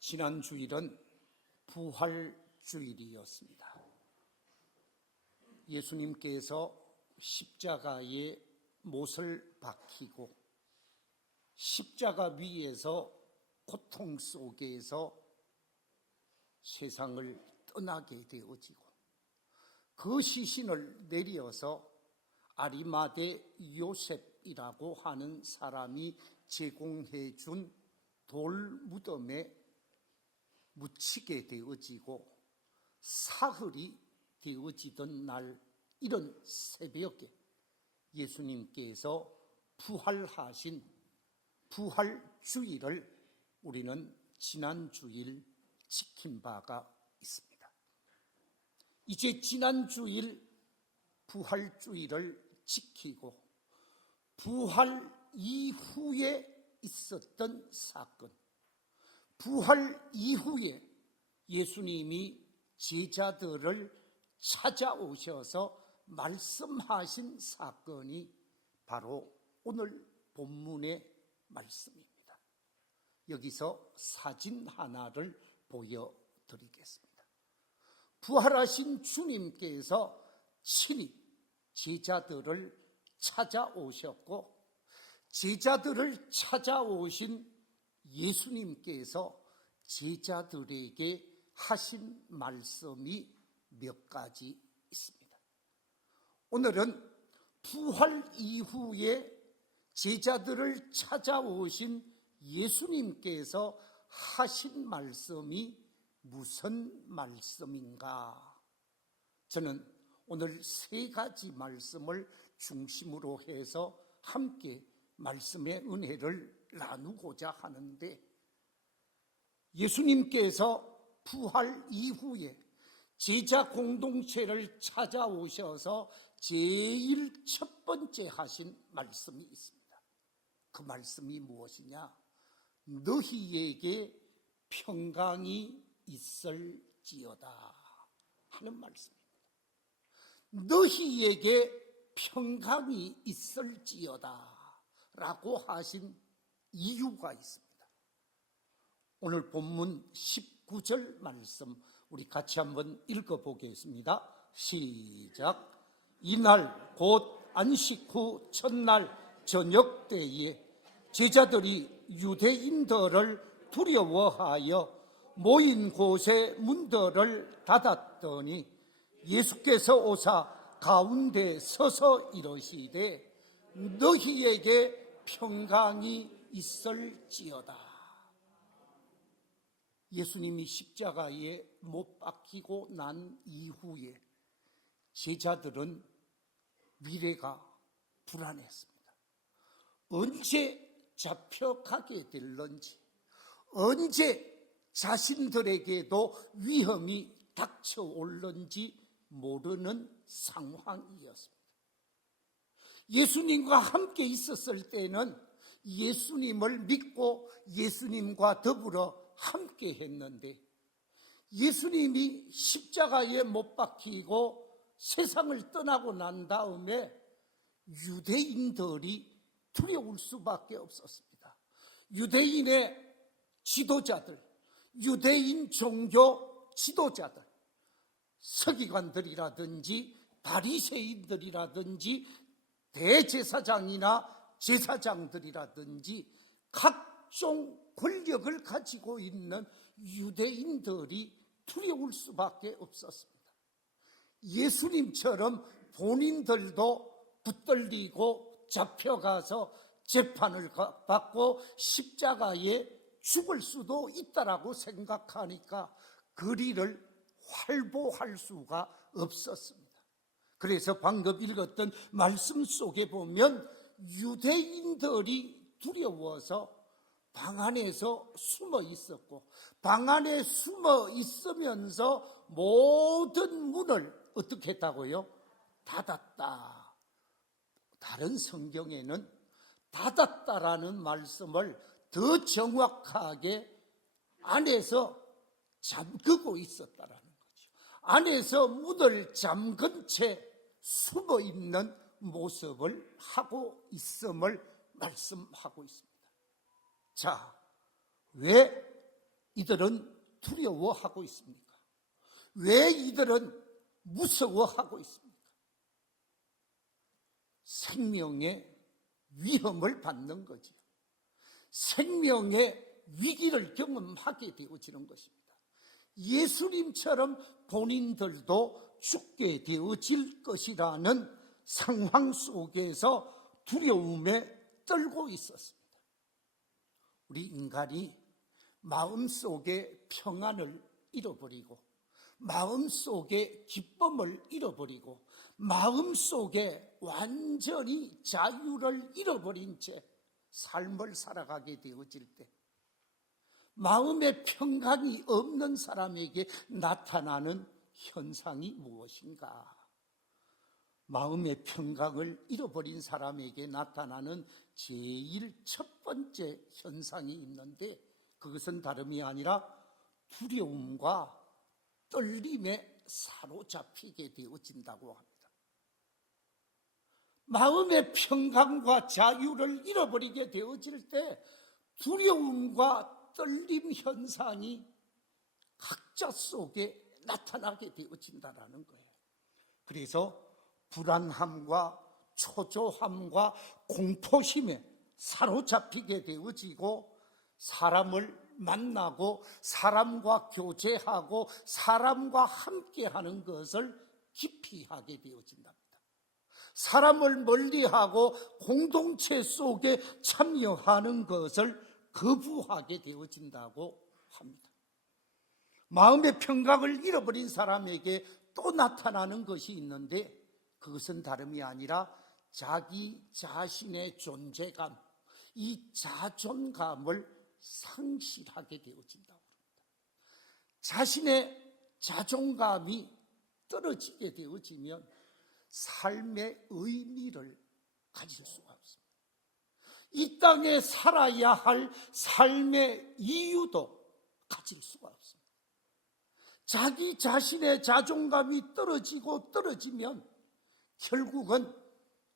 지난 주일은 부활주일이었습니다. 예수님께서 십자가에 못을 박히고 십자가 위에서 고통 속에서 세상을 떠나게 되어지고 그 시신을 내려서 아리마대 요셉이라고 하는 사람이 제공해 준 돌무덤에 묻히게 되어지고 사흘이 되어지던 날 이런 새벽에 예수님께서 부활하신 부활주일을 우리는 지난 주일 지킨 바가 있습니다. 이제 지난 주일 부활주일을 지키고 부활 이후에 있었던 사건, 부활 이후에 예수님이 제자들을 찾아오셔서 말씀하신 사건이 바로 오늘 본문의 말씀입니다. 여기서 사진 하나를 보여드리겠습니다. 부활하신 주님께서 친히 제자들을 찾아오셨고 제자들을 찾아오신 예수님께서 제자들에게 하신 말씀이 몇 가지 있습니다. 오늘은 부활 이후에 제자들을 찾아오신 예수님께서 하신 말씀이 무슨 말씀인가? 저는 오늘 세 가지 말씀을 중심으로 해서 함께 말씀의 은혜를 나누고자 하는데, 예수님께서 부활 이후에 제자 공동체를 찾아오셔서 제일 첫 번째 하신 말씀이 있습니다. 그 말씀이 무엇이냐? 너희에게 평강이 있을지어다 하는 말씀입니다. 너희에게 평강이 있을지어다 라고 하신 이유가 있습니다. 오늘 본문 19절 말씀 우리 같이 한번 읽어보겠습니다. 시작. 이날 곧 안식 후 첫날 저녁 때에 제자들이 유대인들을 두려워하여 모인 곳에 문들을 닫았더니 예수께서 오사 가운데 서서 이르시되 너희에게 평강이 있을지어다. 예수님이 십자가에 못 박히고 난 이후에 제자들은 미래가 불안했습니다. 언제 잡혀가게 될런지, 언제 자신들에게도 위험이 닥쳐올는지 모르는 상황이었습니다. 예수님과 함께 있었을 때는 예수님을 믿고 예수님과 더불어 함께 했는데, 예수님이 십자가에 못 박히고 세상을 떠나고 난 다음에 유대인들이 두려울 수밖에 없었습니다. 유대인의 지도자들, 유대인 종교 지도자들, 서기관들이라든지 바리새인들이라든지 대제사장이나 제사장들이라든지 각종 권력을 가지고 있는 유대인들이 두려울 수밖에 없었습니다. 예수님처럼 본인들도 붙들리고 잡혀가서 재판을 받고 십자가에 죽을 수도 있다라고 생각하니까 거리를 활보할 수가 없었습니다. 그래서 방금 읽었던 말씀 속에 보면 유대인들이 두려워서 방 안에서 숨어 있었고, 방 안에 숨어 있으면서 모든 문을 어떻게 했다고요? 닫았다. 다른 성경에는 닫았다라는 말씀을 더 정확하게 안에서 잠그고 있었다라는 거죠. 안에서 문을 잠근 채 숨어 있는 모습을 하고 있음을 말씀하고 있습니다. 자, 왜 이들은 두려워하고 있습니까? 왜 이들은 무서워하고 있습니까? 생명의 위험을 받는 거죠. 생명의 위기를 경험하게 되어지는 것입니다. 예수님처럼 본인들도 죽게 되어질 것이라는 상황 속에서 두려움에 떨고 있었습니다. 우리 인간이 마음속에 평안을 잃어버리고 마음속에 기쁨을 잃어버리고 마음속에 완전히 자유를 잃어버린 채 삶을 살아가게 되어질 때 마음의 평강이 없는 사람에게 나타나는 현상이 무엇인가? 마음의 평강을 잃어버린 사람에게 나타나는 제일 첫 번째 현상이 있는데 그것은 다름이 아니라 두려움과 떨림에 사로잡히게 되어진다고 합니다. 마음의 평강과 자유를 잃어버리게 되어질 때 두려움과 떨림 현상이 각자 속에 나타나게 되어진다는 거예요. 그래서 불안함과 초조함과 공포심에 사로잡히게 되어지고 사람을 만나고 사람과 교제하고 사람과 함께하는 것을 기피하게 되어진답니다. 사람을 멀리하고 공동체 속에 참여하는 것을 거부하게 되어진다고 합니다. 마음의 평강을 잃어버린 사람에게 또 나타나는 것이 있는데 그것은 다름이 아니라 자기 자신의 존재감, 이 자존감을 상실하게 되어진다고 합니다. 자신의 자존감이 떨어지게 되어지면 삶의 의미를 가질 수가 없습니다. 이 땅에 살아야 할 삶의 이유도 가질 수가 없습니다. 자기 자신의 자존감이 떨어지면 결국은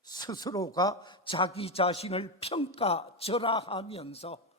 스스로가 자기 자신을 평가절하하면서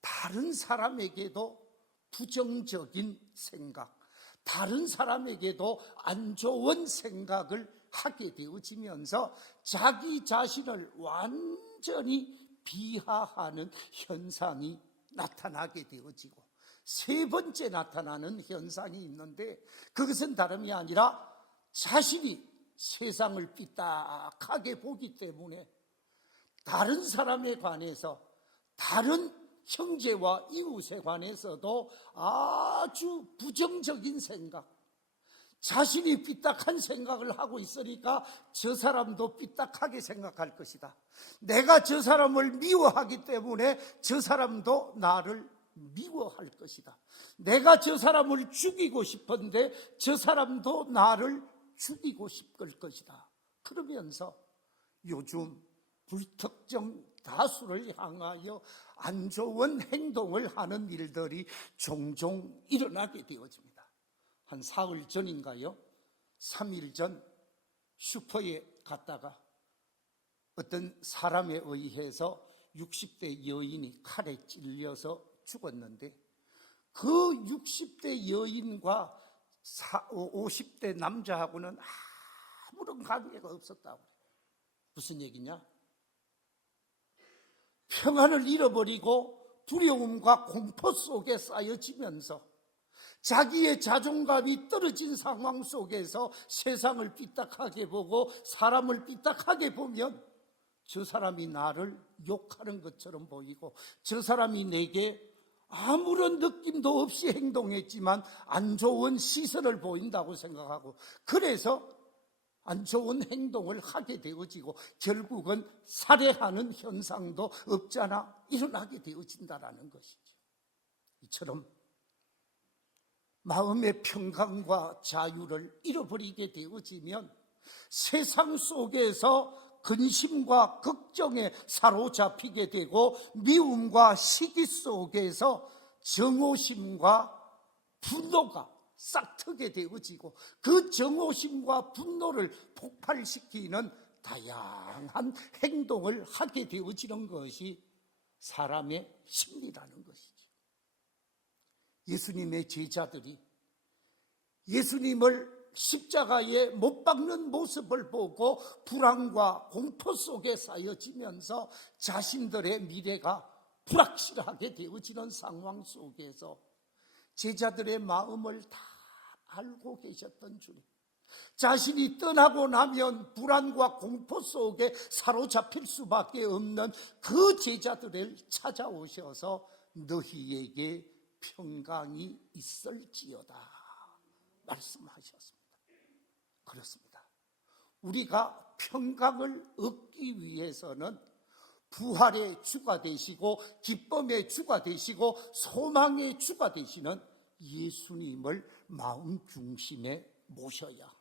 다른 사람에게도 부정적인 생각, 다른 사람에게도 안 좋은 생각을 하게 되어지면서 자기 자신을 완전히 비하하는 현상이 나타나게 되어지고 세 번째 나타나는 현상이 있는데 그것은 다름이 아니라 자신이 세상을 삐딱하게 보기 때문에 다른 사람에 관해서 다른 형제와 이웃에 관해서도 아주 부정적인 생각, 자신이 삐딱한 생각을 하고 있으니까 저 사람도 삐딱하게 생각할 것이다. 내가 저 사람을 미워하기 때문에 저 사람도 나를 미워할 것이다. 내가 저 사람을 죽이고 싶은데 저 사람도 나를 죽이고 싶을 것이다. 그러면서 요즘 불특정 다수를 향하여 안 좋은 행동을 하는 일들이 종종 일어나게 되어집니다. 한 사흘 전인가요? 3일 전 슈퍼에 갔다가 어떤 사람에 의해서 60대 여인이 칼에 찔려서 죽었는데 그 60대 여인과 50대 남자하고는 아무런 관계가 없었다고. 무슨 얘기냐? 평안을 잃어버리고 두려움과 공포 속에 쌓여지면서 자기의 자존감이 떨어진 상황 속에서 세상을 삐딱하게 보고 사람을 삐딱하게 보면 저 사람이 나를 욕하는 것처럼 보이고 저 사람이 내게 아무런 느낌도 없이 행동했지만 안 좋은 시선을 보인다고 생각하고 그래서 안 좋은 행동을 하게 되어지고 결국은 살해하는 현상도 없잖아 일어나게 되어진다는 것이죠. 이처럼 마음의 평강과 자유를 잃어버리게 되어지면 세상 속에서 근심과 걱정에 사로잡히게 되고 미움과 시기 속에서 정오심과 분노가 싹트게 되어지고 그 정오심과 분노를 폭발시키는 다양한 행동을 하게 되어지는 것이 사람의 심리라는 것이죠. 예수님의 제자들이 예수님을 십자가에 못 박는 모습을 보고 불안과 공포 속에 쌓여지면서 자신들의 미래가 불확실하게 되어지는 상황 속에서 제자들의 마음을 다 알고 계셨던 주님, 자신이 떠나고 나면 불안과 공포 속에 사로잡힐 수밖에 없는 그 제자들을 찾아오셔서 너희에게 평강이 있을지어다 말씀하셨습니다. 그렇습니다. 우리가 평강을 얻기 위해서는 부활의 주가 되시고 기쁨의 주가 되시고 소망의 주가 되시는 예수님을 마음 중심에 모셔야 합니다.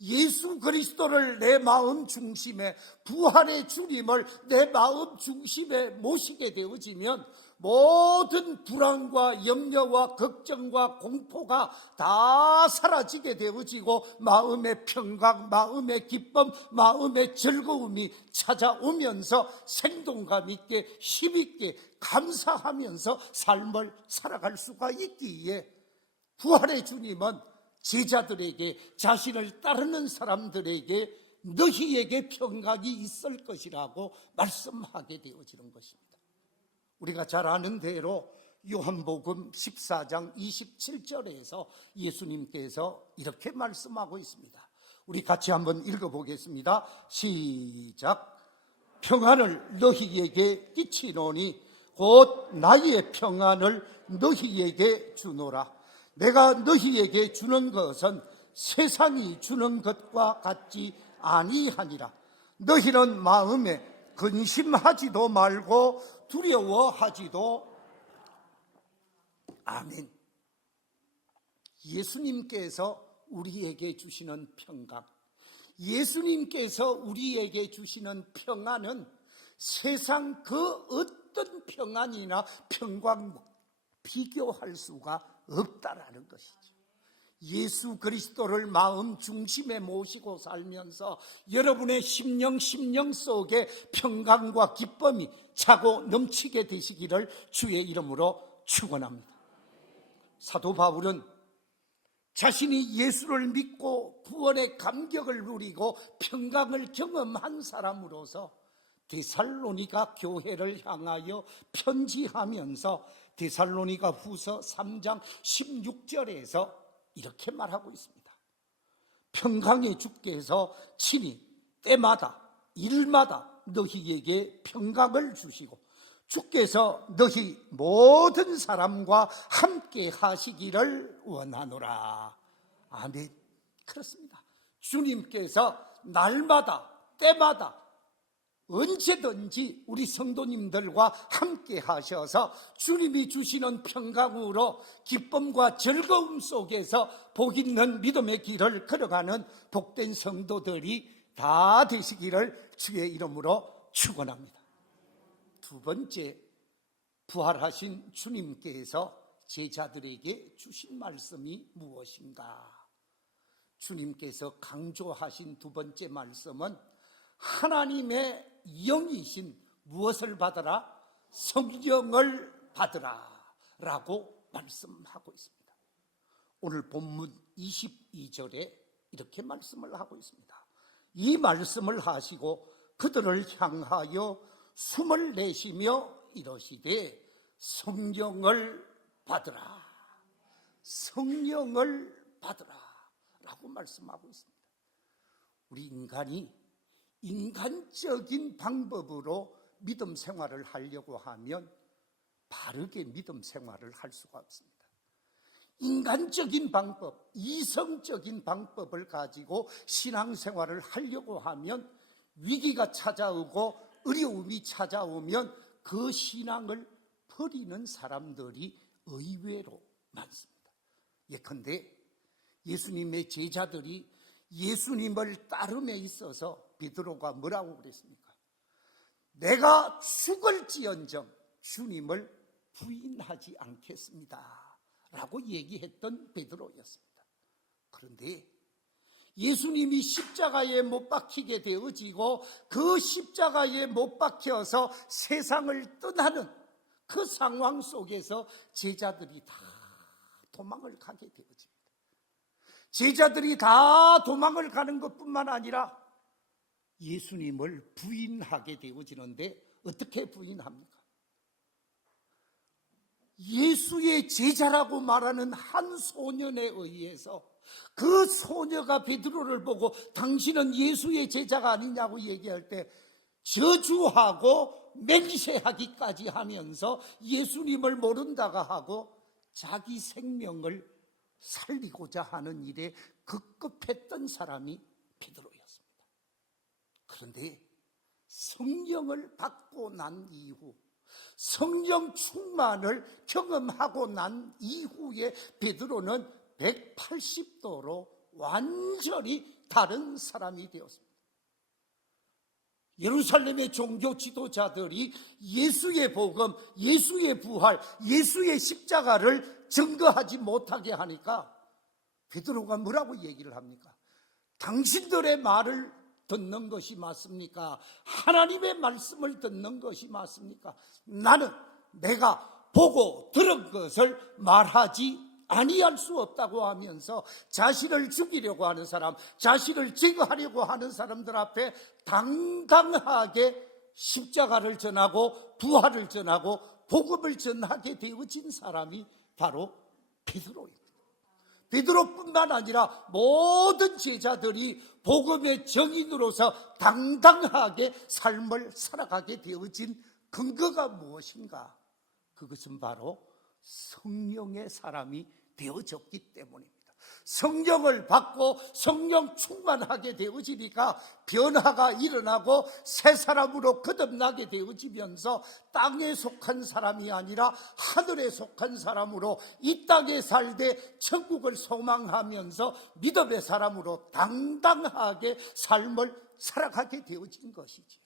예수 그리스도를 내 마음 중심에, 부활의 주님을 내 마음 중심에 모시게 되어지면 모든 불안과 염려와 걱정과 공포가 다 사라지게 되어지고 마음의 평강, 마음의 기쁨, 마음의 즐거움이 찾아오면서 생동감 있게 힘있게 감사하면서 삶을 살아갈 수가 있기에 부활의 주님은 제자들에게, 자신을 따르는 사람들에게 너희에게 평강이 있을 것이라고 말씀하게 되어지는 것입니다. 우리가 잘 아는 대로 요한복음 14장 27절에서 예수님께서 이렇게 말씀하고 있습니다. 우리 같이 한번 읽어보겠습니다. 시작. 평안을 너희에게 끼치노니 곧 나의 평안을 너희에게 주노라. 내가 너희에게 주는 것은 세상이 주는 것과 같지 아니하니라. 너희는 마음에 근심하지도 말고 두려워하지도. 아멘. 예수님께서 우리에게 주시는 평강, 예수님께서 우리에게 주시는 평안은 세상 그 어떤 평안이나 평강과 비교할 수가 없다라는 것이죠. 예수 그리스도를 마음 중심에 모시고 살면서 여러분의 심령 속에 평강과 기쁨이 차고 넘치게 되시기를 주의 이름으로 축원합니다. 사도 바울은 자신이 예수를 믿고 구원의 감격을 누리고 평강을 경험한 사람으로서 데살로니가 교회를 향하여 편지하면서 데살로니가 후서 3장 16절에서 이렇게 말하고 있습니다. 평강의 주께서 친히 때마다 일마다 너희에게 평강을 주시고 주께서 너희 모든 사람과 함께 하시기를 원하노라. 아멘. 그렇습니다. 주님께서 날마다 때마다 언제든지 우리 성도님들과 함께 하셔서 주님이 주시는 평강으로 기쁨과 즐거움 속에서 복 있는 믿음의 길을 걸어가는 복된 성도들이 다 되시기를 주의 이름으로 축원합니다. 두 번째, 부활하신 주님께서 제자들에게 주신 말씀이 무엇인가? 주님께서 강조하신 두 번째 말씀은 하나님의 영이신 무엇을 받으라? 성령을 받으라 라고 말씀하고 있습니다. 오늘 본문 22절에 이렇게 말씀을 하고 있습니다. 이 말씀을 하시고 그들을 향하여 숨을 내쉬며 이러시되 성령을 받으라, 성령을 받으라 라고 말씀하고 있습니다. 우리 인간이 인간적인 방법으로 믿음 생활을 하려고 하면 바르게 믿음 생활을 할 수가 없습니다. 인간적인 방법, 이성적인 방법을 가지고 신앙생활을 하려고 하면 위기가 찾아오고 어려움이 찾아오면 그 신앙을 버리는 사람들이 의외로 많습니다. 예컨대 예수님의 제자들이 예수님을 따름에 있어서 베드로가 뭐라고 그랬습니까? 내가 죽을지언정 주님을 부인하지 않겠습니다 라고 얘기했던 베드로였습니다. 그런데 예수님이 십자가에 못 박히게 되어지고 그 십자가에 못 박혀서 세상을 떠나는 그 상황 속에서 제자들이 다 도망을 가게 되어집니다. 제자들이 다 도망을 가는 것뿐만 아니라 예수님을 부인하게 되어지는데 어떻게 부인합니까? 예수의 제자라고 말하는 한 소년에 의해서 그 소녀가 베드로를 보고 당신은 예수의 제자가 아니냐고 얘기할 때 저주하고 맹세하기까지 하면서 예수님을 모른다가 하고 자기 생명을 살리고자 하는 일에 급급했던 사람이 베드로였습니다. 그런데 성령을 받고 난 이후, 성령 충만을 경험하고 난 이후에 베드로는 180도로 완전히 다른 사람이 되었습니다. 예루살렘의 종교 지도자들이 예수의 복음, 예수의 부활, 예수의 십자가를 증거하지 못하게 하니까 베드로가 뭐라고 얘기를 합니까? 당신들의 말을 듣는 것이 맞습니까? 하나님의 말씀을 듣는 것이 맞습니까? 나는 내가 보고 들은 것을 말하지 아니할 수 없다고 하면서 자신을 죽이려고 하는 사람, 자신을 제거하려고 하는 사람들 앞에 당당하게 십자가를 전하고 부활을 전하고 복음을 전하게 되어진 사람이 바로 베드로입니다. 베드로뿐만 아니라 모든 제자들이 복음의 증인으로서 당당하게 삶을 살아가게 되어진 근거가 무엇인가? 그것은 바로 성령의 사람이 되어졌기 때문입니다. 성령을 받고 성령 충만하게 되어지니까 변화가 일어나고 새 사람으로 거듭나게 되어지면서 땅에 속한 사람이 아니라 하늘에 속한 사람으로 이 땅에 살되 천국을 소망하면서 믿음의 사람으로 당당하게 삶을 살아가게 되어진 것이지요.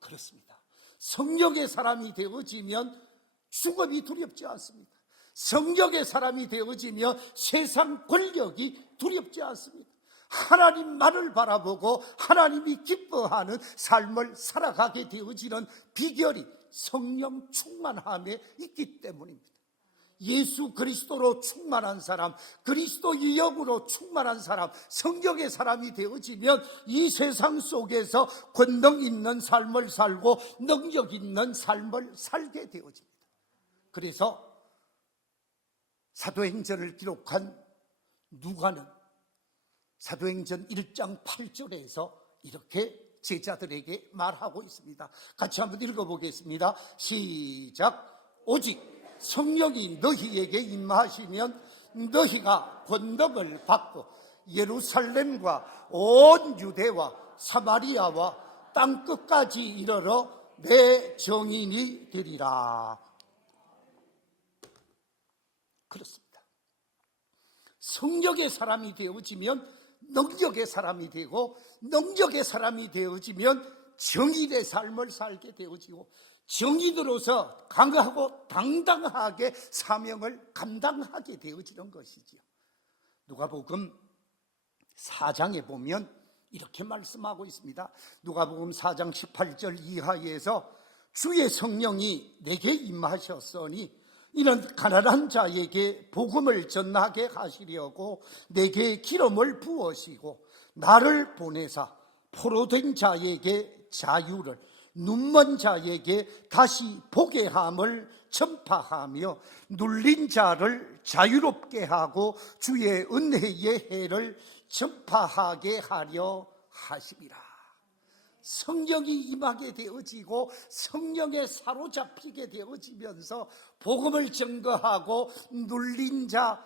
그렇습니다. 성령의 사람이 되어지면 죽음이 두렵지 않습니다. 성령의 사람이 되어지며 세상 권력이 두렵지 않습니다. 하나님만을 바라보고 하나님이 기뻐하는 삶을 살아가게 되어지는 비결이 성령 충만함에 있기 때문입니다. 예수 그리스도로 충만한 사람, 그리스도의 영으로 충만한 사람, 성령의 사람이 되어지면 이 세상 속에서 권능 있는 삶을 살고 능력 있는 삶을 살게 되어집니다. 그래서 사도행전을 기록한 누가는 사도행전 1장 8절에서 이렇게 제자들에게 말하고 있습니다. 같이 한번 읽어보겠습니다. 시작. 오직 성령이 너희에게 임하시면 너희가 권능을 받고 예루살렘과 온 유대와 사마리아와 땅끝까지 이르러 내 증인이 되리라. 그렇습니다. 성령의 사람이 되어지면 능력의 사람이 되고 능력의 사람이 되어지면 정의의 삶을 살게 되어지고 정의로서 강하고 당당하게 사명을 감당하게 되어지는 것이지요. 누가복음 4장에 보면 이렇게 말씀하고 있습니다. 누가복음 4장 18절 이하에서 주의 성령이 내게 임하셨으니 이는 가난한 자에게 복음을 전하게 하시려고 내게 기름을 부으시고 나를 보내사 포로된 자에게 자유를 눈먼 자에게 다시 보게 함을 전파하며 눌린 자를 자유롭게 하고 주의 은혜의 해를 전파하게 하려 하심이라. 성령이 임하게 되어지고 성령에 사로잡히게 되어지면서 복음을 증거하고 눌린 자,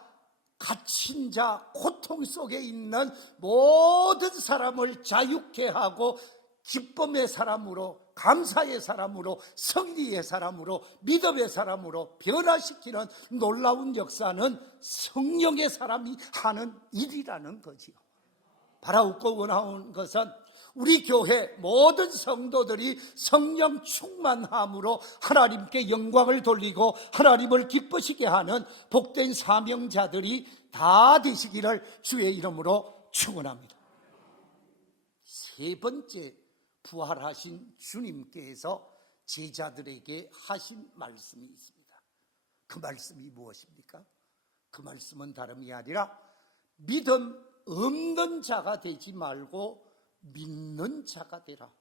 갇힌 자, 고통 속에 있는 모든 사람을 자유케 하고 기쁨의 사람으로, 감사의 사람으로, 승리의 사람으로, 믿음의 사람으로 변화시키는 놀라운 역사는 성령의 사람이 하는 일이라는 거지요. 바라옵고 원하는 것은 우리 교회 모든 성도들이 성령 충만함으로 하나님께 영광을 돌리고 하나님을 기쁘시게 하는 복된 사명자들이 다 되시기를 주의 이름으로 축원합니다. 세 번째, 부활하신 주님께서 제자들에게 하신 말씀이 있습니다. 그 말씀이 무엇입니까? 그 말씀은 다름이 아니라 믿음 없는 자가 되지 말고 믿는 자가 되라.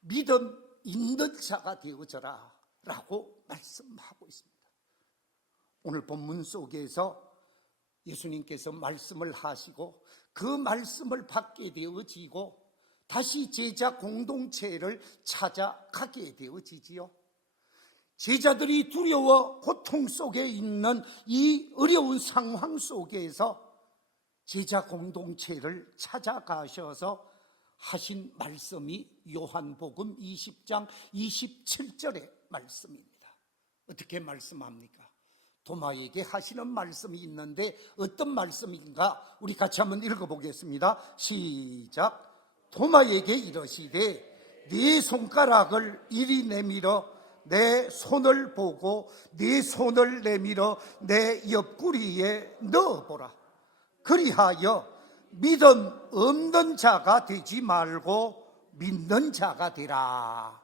믿음 있는 자가 되어져라 라고 말씀하고 있습니다. 오늘 본문 속에서 예수님께서 말씀을 하시고 그 말씀을 받게 되어지고 다시 제자 공동체를 찾아가게 되어지지요. 제자들이 두려워 고통 속에 있는 이 어려운 상황 속에서 제자 공동체를 찾아가셔서 하신 말씀이 요한복음 20장 27절의 말씀입니다. 어떻게 말씀합니까? 도마에게 하시는 말씀이 있는데 어떤 말씀인가? 우리 같이 한번 읽어보겠습니다. 시작. 도마에게 이르시되 네 손가락을 이리 내밀어 내 손을 보고 네 손을 내밀어 내 옆구리에 넣어보라. 그리하여 믿음 없는 자가 되지 말고 믿는 자가 되라.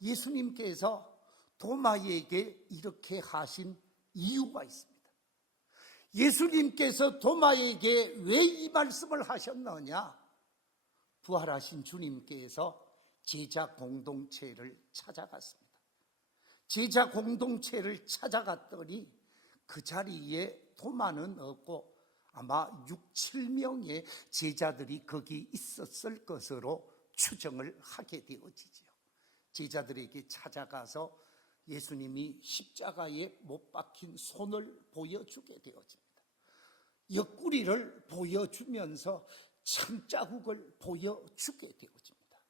예수님께서 도마에게 이렇게 하신 이유가 있습니다. 예수님께서 도마에게 왜 이 말씀을 하셨느냐? 부활하신 주님께서 제자 공동체를 찾아갔습니다. 제자 공동체를 찾아갔더니 그 자리에 도마는 없고 아마 6, 7명의 제자들이 거기 있었을 것으로 추정을 하게 되어지죠. 제자들에게 찾아가서 예수님이 십자가에 못 박힌 손을 보여주게 되어집니다. 옆구리를 보여주면서 천자국을 보여주게 되어집니다.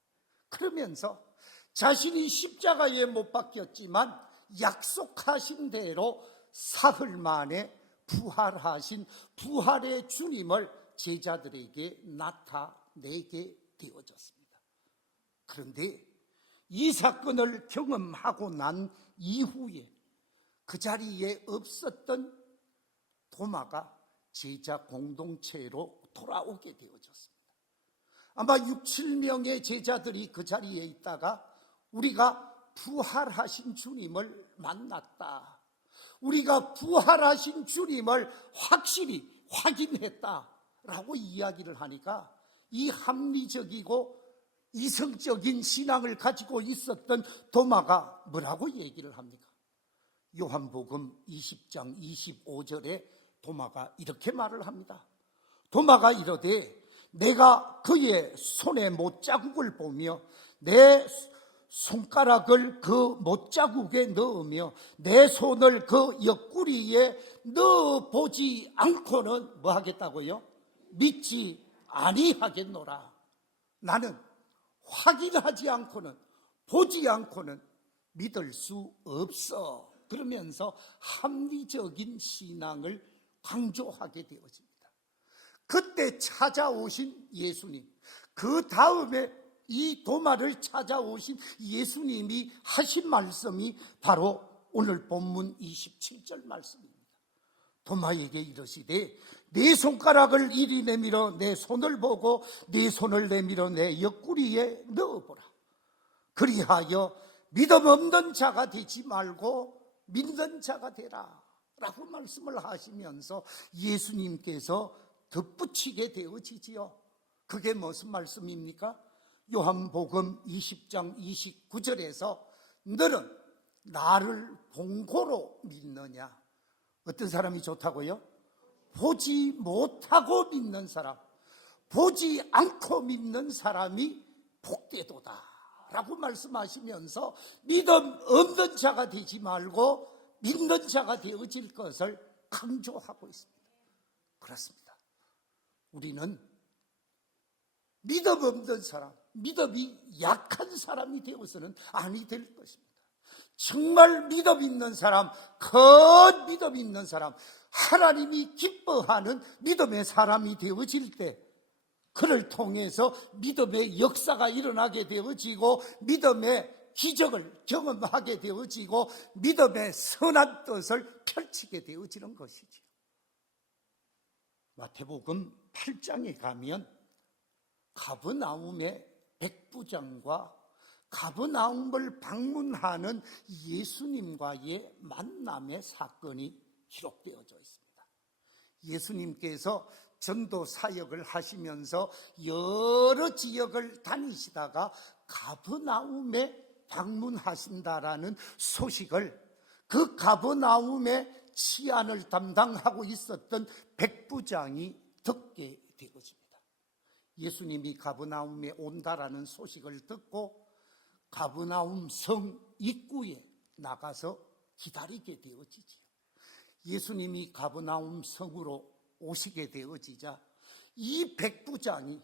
그러면서 자신이 십자가에 못 박혔지만 약속하신 대로 사흘 만에 부활하신 부활의 주님을 제자들에게 나타내게 되어졌습니다. 그런데 이 사건을 경험하고 난 이후에 그 자리에 없었던 도마가 제자 공동체로 돌아오게 되어졌습니다. 아마 6, 7명의 제자들이 그 자리에 있다가 우리가 부활하신 주님을 만났다, 우리가 부활하신 주님을 확실히 확인했다라고 이야기를 하니까 이 합리적이고 이성적인 신앙을 가지고 있었던 도마가 뭐라고 얘기를 합니까? 요한복음 20장 25절에 도마가 이렇게 말을 합니다. 도마가 이르되 내가 그의 손에 못자국을 보며 내 손가락을 그 못자국에 넣으며 내 손을 그 옆구리에 넣어보지 않고는 뭐 하겠다고요? 믿지 아니하겠노라. 나는 확인하지 않고는, 보지 않고는 믿을 수 없어. 그러면서 합리적인 신앙을 강조하게 되어집니다. 그때 찾아오신 예수님, 그 다음에 이 도마를 찾아오신 예수님이 하신 말씀이 바로 오늘 본문 27절 말씀입니다. 도마에게 이르시되 네 손가락을 이리 내밀어 내 손을 보고 네 손을 내밀어 내 옆구리에 넣어보라. 그리하여 믿음 없는 자가 되지 말고 믿는 자가 되라 라고 말씀을 하시면서 예수님께서 덧붙이게 되어지지요. 그게 무슨 말씀입니까? 요한복음 20장 29절에서 너는 나를 본고로 믿느냐? 어떤 사람이 좋다고요? 보지 못하고 믿는 사람, 보지 않고 믿는 사람이 복되도다 라고 말씀하시면서 믿음 없는 자가 되지 말고 믿는 자가 되어질 것을 강조하고 있습니다. 그렇습니다. 우리는 믿음 없는 사람, 믿음이 약한 사람이 되어서는 아니 될 것입니다. 정말 믿음 있는 사람, 큰 믿음 있는 사람, 하나님이 기뻐하는 믿음의 사람이 되어질 때 그를 통해서 믿음의 역사가 일어나게 되어지고 믿음의 기적을 경험하게 되어지고 믿음의 선한 뜻을 펼치게 되어지는 것이죠. 마태복음 8장에 가면 가버나움의 백부장과 가버나움을 방문하는 예수님과의 만남의 사건이 기록되어져 있습니다. 예수님께서 전도 사역을 하시면서 여러 지역을 다니시다가 가버나움에 방문하신다라는 소식을 그 가버나움의 치안을 담당하고 있었던 백부장이 듣게 되어집니다. 예수님이 가버나움에 온다라는 소식을 듣고 가버나움 성 입구에 나가서 기다리게 되어지지요. 예수님이 가버나움 성으로 오시게 되어지자 이 백부장이,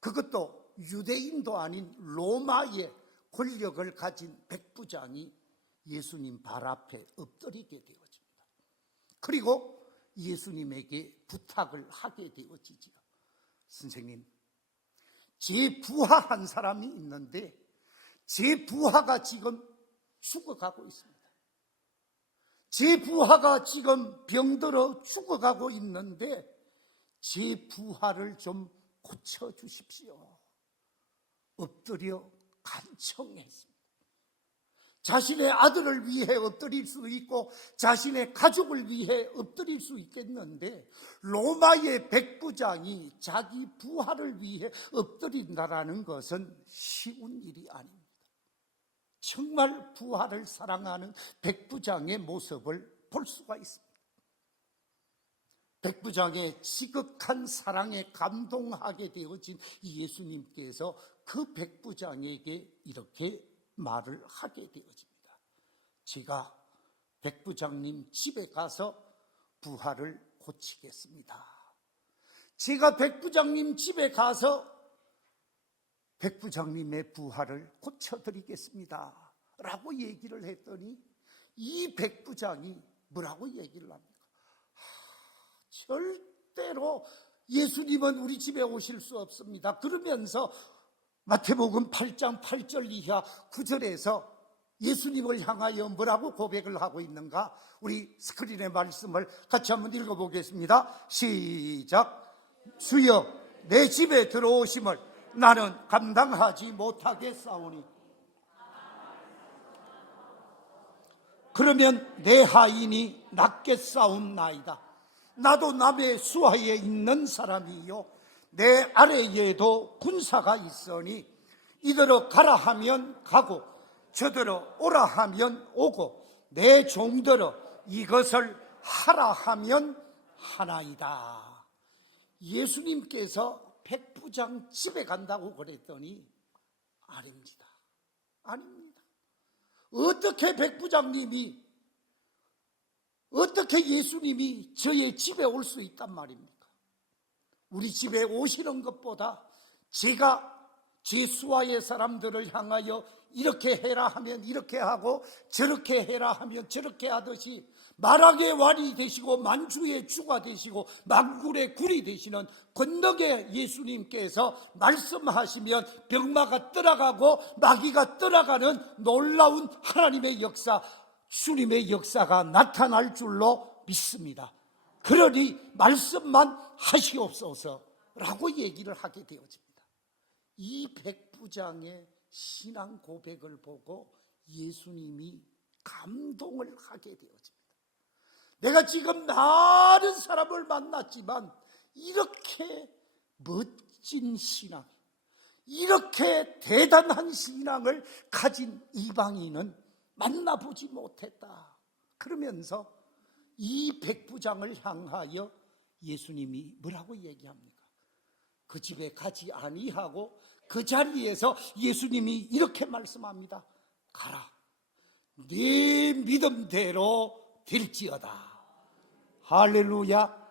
그것도 유대인도 아닌 로마의 권력을 가진 백부장이 예수님 발 앞에 엎드리게 되어집니다. 그리고 예수님에게 부탁을 하게 되어지지요. 선생님, 제 부하한 사람이 있는데 제 부하가 지금 죽어가고 있습니다. 제 부하가 지금 병들어 죽어가고 있는데 제 부하를 좀 고쳐주십시오. 엎드려 간청했습니다. 자신의 아들을 위해 엎드릴 수 있고 자신의 가족을 위해 엎드릴 수 있겠는데 로마의 백부장이 자기 부하를 위해 엎드린다라는 것은 쉬운 일이 아닙니다. 정말 부하를 사랑하는 백부장의 모습을 볼 수가 있습니다. 백부장의 지극한 사랑에 감동하게 되어진 예수님께서 그 백부장에게 이렇게 말을 하게 되어집니다. 제가 백부장님 집에 가서 부하를 고치겠습니다. 제가 백부장님 집에 가서 백부장님의 부하를 고쳐드리겠습니다 라고 얘기를 했더니 이 백부장이 뭐라고 얘기를 합니까? 절대로 예수님은 우리 집에 오실 수 없습니다. 그러면서 마태복음 8장 8절 이하 9절에서 예수님을 향하여 뭐라고 고백을 하고 있는가? 우리 스크린의 말씀을 같이 한번 읽어보겠습니다. 시작. 주여 내 집에 들어오심을 나는 감당하지 못하겠사오니 그러면 내 하인이 낫겠사옵나이다. 나도 남의 수하에 있는 사람이요 내 아래에도 군사가 있으니 이더러 가라 하면 가고 저더러 오라 하면 오고 내 종더러 이것을 하라 하면 하나이다. 예수님께서 백부장 집에 간다고 그랬더니 아닙니다. 아닙니다. 어떻게 백부장님이, 어떻게 예수님이 저의 집에 올 수 있단 말입니까? 우리 집에 오시는 것보다 제가 제 수하의 사람들을 향하여 이렇게 해라 하면 이렇게 하고 저렇게 해라 하면 저렇게 하듯이 만왕의 왕이 되시고 만주의 주가 되시고 만군의 굴이 되시는 권능의 예수님께서 말씀하시면 병마가 떠나가고 마귀가 떠나가는 놀라운 하나님의 역사, 주님의 역사가 나타날 줄로 믿습니다. 그러니 말씀만 하시옵소서라고 얘기를 하게 되어집니다. 이 백부장의 신앙 고백을 보고 예수님이 감동을 하게 되어집니다. 내가 지금 많은 사람을 만났지만 이렇게 멋진 신앙, 이렇게 대단한 신앙을 가진 이방인은 만나보지 못했다. 그러면서 이 백부장을 향하여 예수님이 뭐라고 얘기합니까? 그 집에 가지 아니하고 그 자리에서 예수님이 이렇게 말씀합니다. 가라. 네 믿음대로 될지어다. 할렐루야.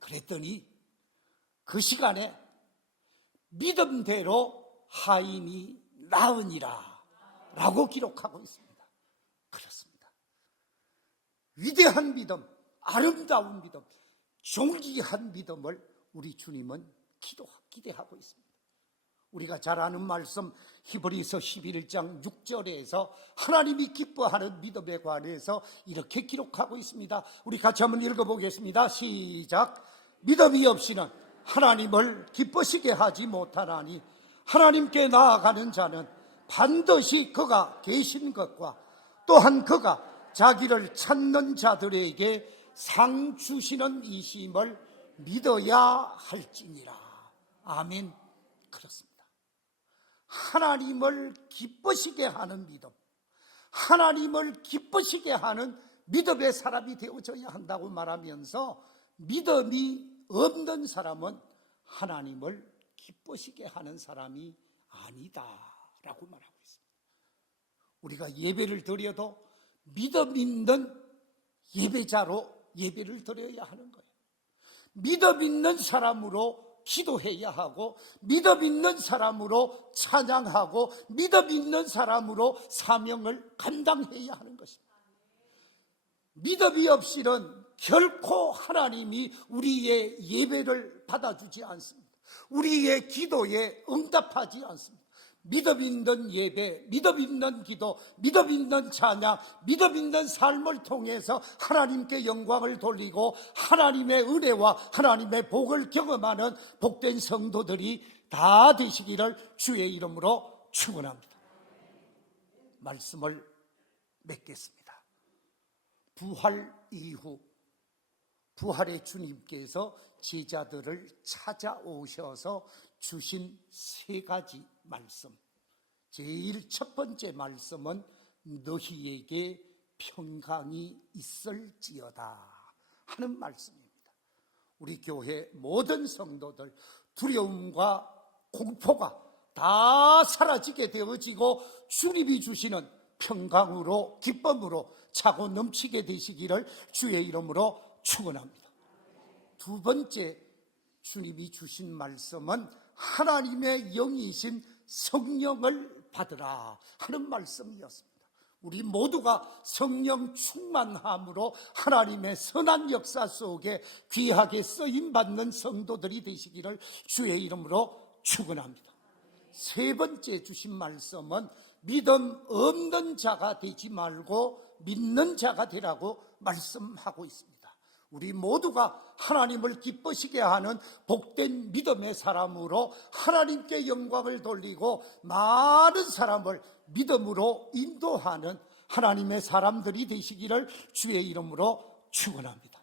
그랬더니 그 시간에 믿음대로 하인이 나으니라 라고 기록하고 있습니다. 그렇습니다. 위대한 믿음, 아름다운 믿음, 존귀한 믿음을 우리 주님은 기대하고 있습니다. 우리가 잘 아는 말씀 히브리서 11장 6절에서 하나님이 기뻐하는 믿음에 관해서 이렇게 기록하고 있습니다. 우리 같이 한번 읽어보겠습니다. 시작. 믿음이 없이는 하나님을 기쁘시게 하지 못하나니 하나님께 나아가는 자는 반드시 그가 계신 것과 또한 그가 자기를 찾는 자들에게 상 주시는 이심을 믿어야 할지니라. 아멘. 그렇습니다. 하나님을 기쁘시게 하는 믿음, 하나님을 기쁘시게 하는 믿음의 사람이 되어져야 한다고 말하면서, 믿음이 없는 사람은 하나님을 기쁘시게 하는 사람이 아니다라고 말하고 있습니다. 우리가 예배를 드려도 믿음 있는 예배자로 예배를 드려야 하는 거예요. 믿음 있는 사람으로 기도해야 하고, 믿음 있는 사람으로 찬양하고, 믿음 있는 사람으로 사명을 감당해야 하는 것입니다. 믿음이 없이는 결코 하나님이 우리의 예배를 받아주지 않습니다. 우리의 기도에 응답하지 않습니다. 믿음 있는 예배, 믿음 있는 기도, 믿음 있는 찬양, 믿음 있는 삶을 통해서 하나님께 영광을 돌리고 하나님의 은혜와 하나님의 복을 경험하는 복된 성도들이 다 되시기를 주의 이름으로 축원합니다. 말씀을 맺겠습니다. 부활 이후 부활의 주님께서 제자들을 찾아오셔서 주신 세 가지 말씀. 제일 첫 번째 말씀은 너희에게 평강이 있을지어다 하는 말씀입니다. 우리 교회 모든 성도들 두려움과 공포가 다 사라지게 되어지고 주님이 주시는 평강으로 기쁨으로 차고 넘치게 되시기를 주의 이름으로 축원합니다. 두 번째 주님이 주신 말씀은 하나님의 영이신 성령을 받으라 하는 말씀이었습니다. 우리 모두가 성령 충만함으로 하나님의 선한 역사 속에 귀하게 쓰임받는 성도들이 되시기를 주의 이름으로 축원합니다. 세 번째 주신 말씀은 믿음 없는 자가 되지 말고 믿는 자가 되라고 말씀하고 있습니다. 우리 모두가 하나님을 기쁘시게 하는 복된 믿음의 사람으로 하나님께 영광을 돌리고 많은 사람을 믿음으로 인도하는 하나님의 사람들이 되시기를 주의 이름으로 축원합니다.